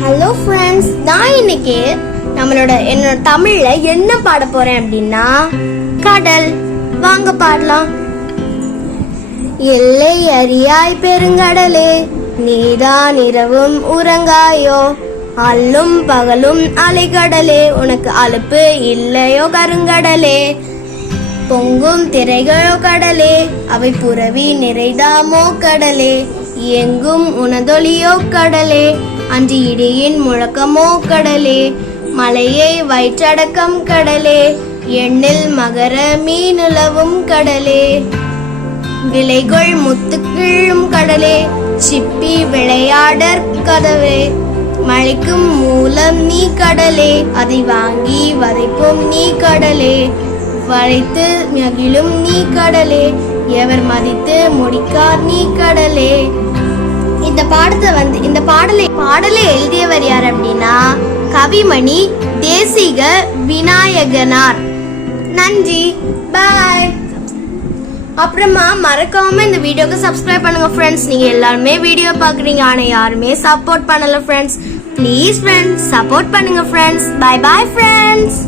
Hello friends, நான் இன்னைக்கு என்னோட தமிழ்ல என்ன பாட போறேன் அப்படின்னா கடல். வாங்க பாடலாம். எல்லை அறியாய் பெருங்கடலே, நீதான் இரவும் உறங்காயோ, அல்லும் பகலும் அலைக்கடலே, உனக்கு அலுப்பு இல்லையோ கருங்கடலே, பொங்கும் திரைகளோ கடலே, அவை புரவி நிறைதாமோ கடலே, எங்கும் உனதொலியோ கடலே, அன்று இடியின் முழக்கமோ கடலே, மலையை வயிற்றடக்கம் கடலே, எண்ணில் மகர மீனுலவும் கடலே, விலைகொள் முத்துக்கிழும் கடலே, சிப்பி விளையாடற் கதவே, மழைக்கும் மூலம் நீ கடலே, அதை வாங்கி வதைப்பும் நீ கடலே, வளைத்து மகிழும் நீ கடலே, எவர் மதித்து முடிக்கார் நீ கடலே. இந்த பாடலை எழுதியவர் யார் அப்படின்னா கவிமணி தேசிக விநாயகனார். நன்றி, பாய். அப்புறமா மறக்காம இந்த வீடியோக்கு சப்ஸ்கிரைப் பண்ணுங்க ஃப்ரெண்ட்ஸ். நீங்க எல்லாருமே வீடியோ பாக்குறீங்க, ஆனா யாருமே சப்போர்ட் பண்ணல ஃப்ரெண்ட்ஸ். ப்ளீஸ் ஃப்ரெண்ட்ஸ் சப்போர்ட் பண்ணுங்க ஃப்ரெண்ட்ஸ். Bye bye friends.